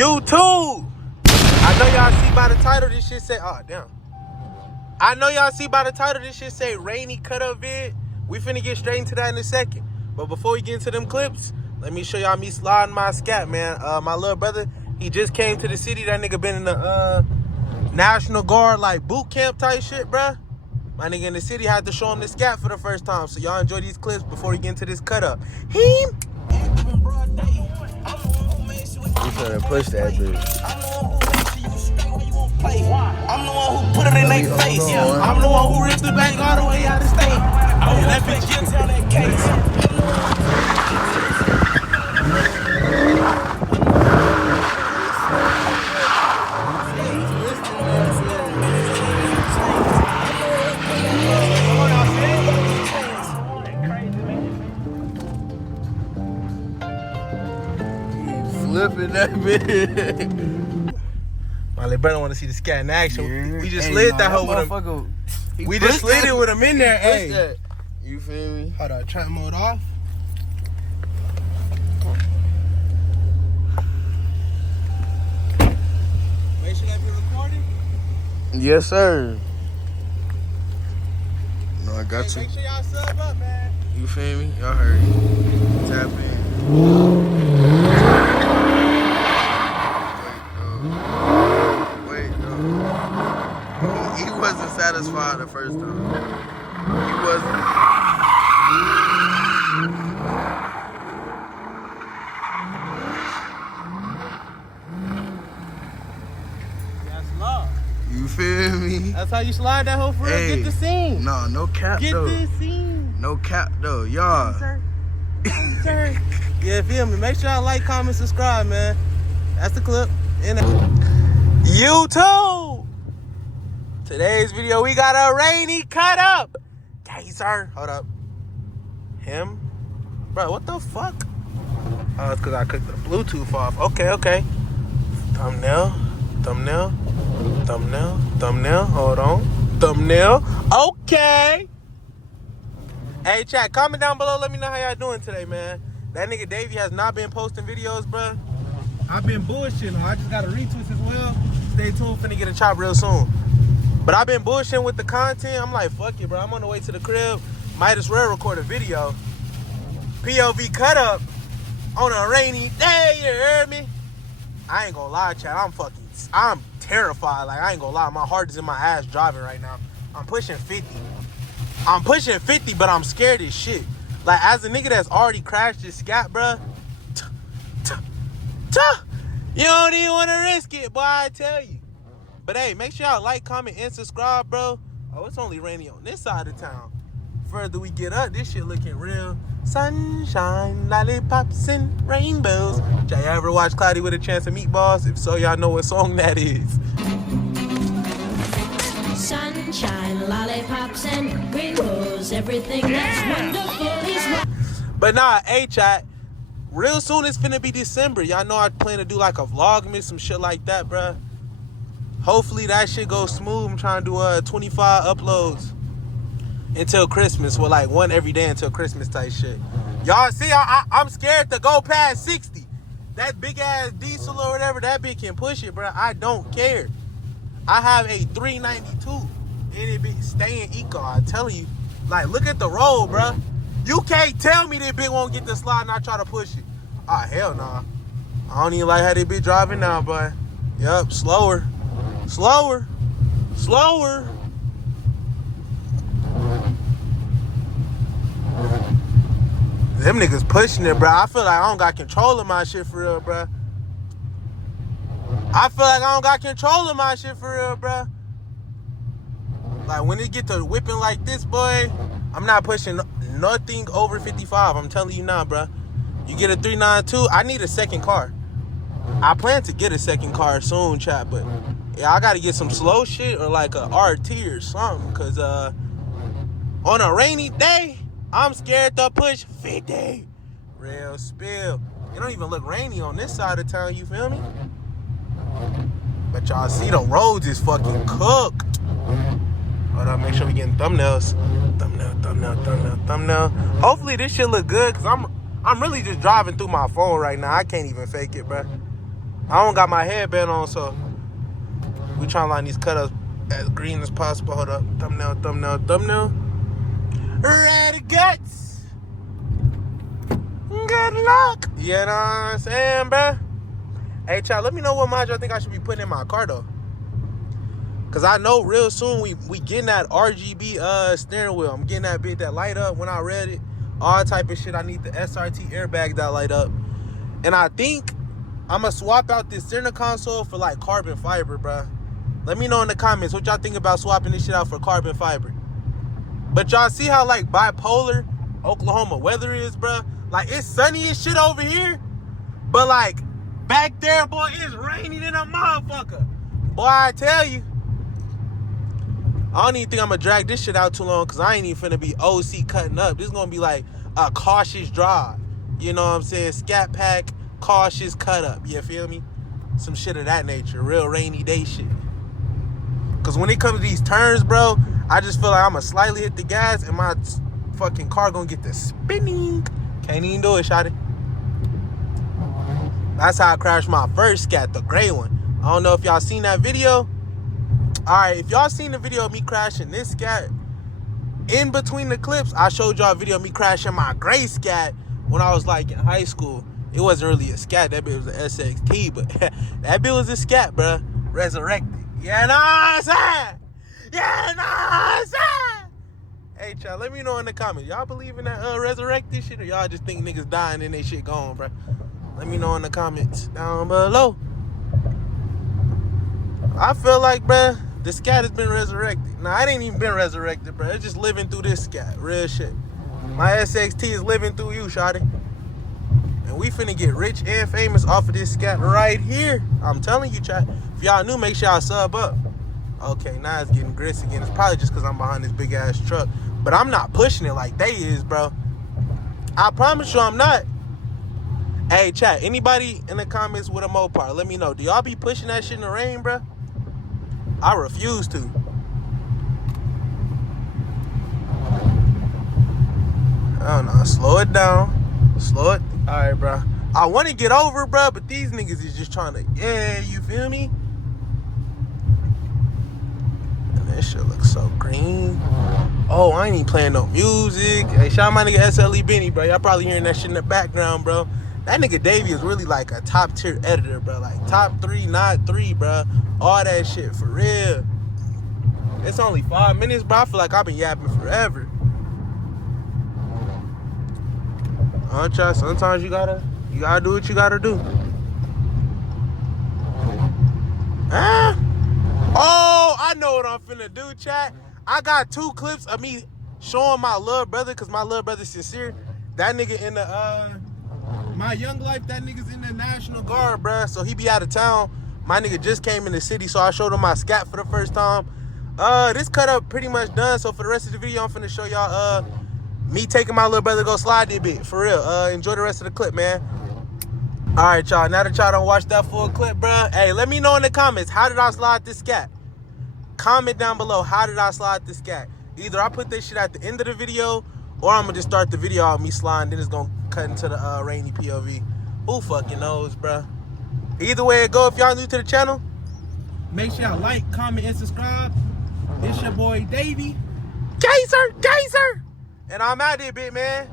YouTube! I know y'all see by the title this shit say, oh damn. I know y'all see by the title this shit say rainy cut up vid. We finna get straight into that in a second. But before we get into them clips, let me show y'all me sliding my scat, man. My little brother, he just came to the city. That nigga been in the National Guard like boot camp type shit, bruh. My nigga in the city had to show him the scat for the first time. So y'all enjoy these clips before we get into this cut up. You finna push that bitch. I'm the one who put it in their face. I'm the one who ripped the bank all the way out of state. And that bitch gets on that case. Flipping that bitch. My little brother want to see the scat in action. Yeah. We just slid that hoe with him. We just slid it with him in there. Hey, you feel me? Hold on, trap mode off. Make sure that be recording. Yes, sir. No, I got you. Make sure y'all sub up, man. You feel me? Y'all heard. Tap in. He wasn't satisfied the first time. He wasn't. That's love. You feel me? That's how you slide that hoe for real. Hey, get the scene. No, no cap Get though. the scene. No cap though, y'all. Sir. Sir. Yeah, feel me? Make sure y'all like, comment, subscribe, man. That's the clip. YouTube! Today's video, we got a rainy cut up. Okay, sir. Hold up. Him? Bro, what the fuck? Oh, it's because I cooked the Bluetooth off. Okay. Thumbnail. Hold on. Thumbnail. Okay. Hey, chat, comment down below. Let me know how y'all doing today, man. That nigga Davy has not been posting videos, bro. I've been bullshitting. I just got a retweet as well. Stay tuned. Finna get a chop real soon. But I've been bullshitting with the content. I'm like, fuck it, bro. I'm on the way to the crib. Might as well record a video. POV cut up on a rainy day. You heard me? I ain't gonna lie, chat. I'm terrified. Like, I ain't gonna lie. My heart is in my ass driving right now. I'm pushing 50. But I'm scared as shit. Like, as a nigga that's already crashed his scat, bro. You don't even want to risk it, boy, I tell you. But hey, make sure y'all like, comment, and subscribe, bro. Oh, it's only rainy on this side of town. Further we get up, this shit looking real. Sunshine, lollipops, and rainbows. Y'all ever watch Cloudy with a Chance of Meatballs? If so, y'all know what song that is. Sunshine, lollipops, and rainbows. Everything that's wonderful is right. But nah, hey, chat. Real soon it's finna be December. Y'all know I plan to do like a vlogmas, some shit like that, bruh. Hopefully that shit goes smooth. I'm trying to do 25 uploads until Christmas. Well, like one every day until Christmas type shit. Y'all see, I'm scared to go past 60. That big ass diesel or whatever, that bitch can push it, bruh. I don't care. I have a 392 and it be staying eco. I'm telling you. Like, look at the road, bruh. You can't tell me that bitch won't get the slide and I try to push it. Ah, hell nah. I don't even like how they be driving now, boy. Yup, slower. Them niggas pushing it, bro. I feel like I don't got control of my shit for real, bro. Like, when it get to whipping like this, boy, I'm not pushing nothing over 55. I'm telling you now, bro. You get a 392, I need a second car. I plan to get a second car soon, chat, but yeah, I gotta get some slow shit or like a RT or something, cause on a rainy day, I'm scared to push 50. Real spill. It don't even look rainy on this side of town, you feel me? But y'all see the roads is fucking cooked. Hold on, make sure we getting thumbnails. Thumbnail. Hopefully this shit look good, cause I'm really just driving through my phone right now. I can't even fake it, bro. I don't got my headband on, so we trying to line these cut-ups as green as possible. Hold up. Thumbnail, thumbnail, thumbnail. Ready, guts. Good luck. You know what I'm saying, bruh? Hey, child, let me know what mod y'all think I should be putting in my car, though. Because I know real soon we getting that RGB steering wheel. I'm getting that bit that light up when I read it. All type of shit. I need the SRT airbag that light up. And I think I'm going to swap out this center console for, like, carbon fiber, bruh. Let me know in the comments what y'all think about swapping this shit out for carbon fiber. But y'all see how, like, bipolar Oklahoma weather is, bruh? Like, it's sunny as shit over here. But, like, back there, boy, it's raining in a motherfucker. Boy, I tell you. I don't even think I'm going to drag this shit out too long because I ain't even finna be OC cutting up. This is going to be like a cautious drive. You know what I'm saying? Scatpack, cautious cut up. You feel me? Some shit of that nature. Real rainy day shit. Because when it comes to these turns, bro, I just feel like I'm going to slightly hit the gas and my fucking car going to get the spinning. Can't even do it, shawty. That's how I crashed my first Scat, the gray one. I don't know if y'all seen that video. Alright, if y'all seen the video of me crashing this Scat, in between the clips, I showed y'all a video of me crashing my gray Scat when I was like in high school. It wasn't really a Scat, that bitch was an SXT, but that bitch was a Scat, bruh. Resurrected. Yeah, know what I'm saying? Yeah, know what I'm saying? Hey, y'all, let me know in the comments. Y'all believe in that resurrected shit, or y'all just think niggas dying and they shit gone, bruh? Let me know in the comments down below. I feel like, bruh, the Scat has been resurrected. Nah, it ain't even been resurrected, bruh. It's just living through this Scat. Real shit. My SXT is living through you, shawty. And we finna get rich and famous off of this Scat right here. I'm telling you, chat. If y'all new, make sure y'all sub up. Okay, now it's getting grits again. It's probably just because I'm behind this big-ass truck. But I'm not pushing it like they is, bro. I promise you I'm not. Hey, chat, anybody in the comments with a Mopar, let me know. Do y'all be pushing that shit in the rain, bro? I refuse to. I don't know. Slow it down. Slow it. All right, bro. I want to get over, bro, but these niggas is just trying to, yeah, you feel me? And that shit looks so green. Oh, I ain't even playing no music. Hey, shout out my nigga SLE Benny, bro. Y'all probably hearing that shit in the background, bro. That nigga Davy is really like a top tier editor, bro. Like top 3, not 3, bro. All that shit, for real. It's only 5 minutes, bro. I feel like I've been yapping forever. Sometimes you gotta do what you gotta do. Huh? Oh, I know what I'm finna do, chat. I got 2 clips of me showing my little brother, cause my little brother's sincere. That nigga in the my young life, that nigga's in the National Guard, bruh. So he be out of town. My nigga just came in the city, so I showed him my Scat for the first time. This cut up pretty much done. So for the rest of the video, I'm finna show y'all me taking my little brother to go slide this bit. For real. Enjoy the rest of the clip, man. All right, y'all. Now that y'all don't watch that full clip, bruh. Hey, let me know in the comments, how did I slide this Scat? Comment down below, how did I slide this Scat? Either I put this shit at the end of the video, or I'm gonna just start the video out me sliding, then it's gonna cut into the rainy POV. Who fucking knows, bruh? Either way it go, if y'all new to the channel, make sure y'all like, comment, and subscribe. It's your boy Davy. Gazer! And I'm out there, bit man.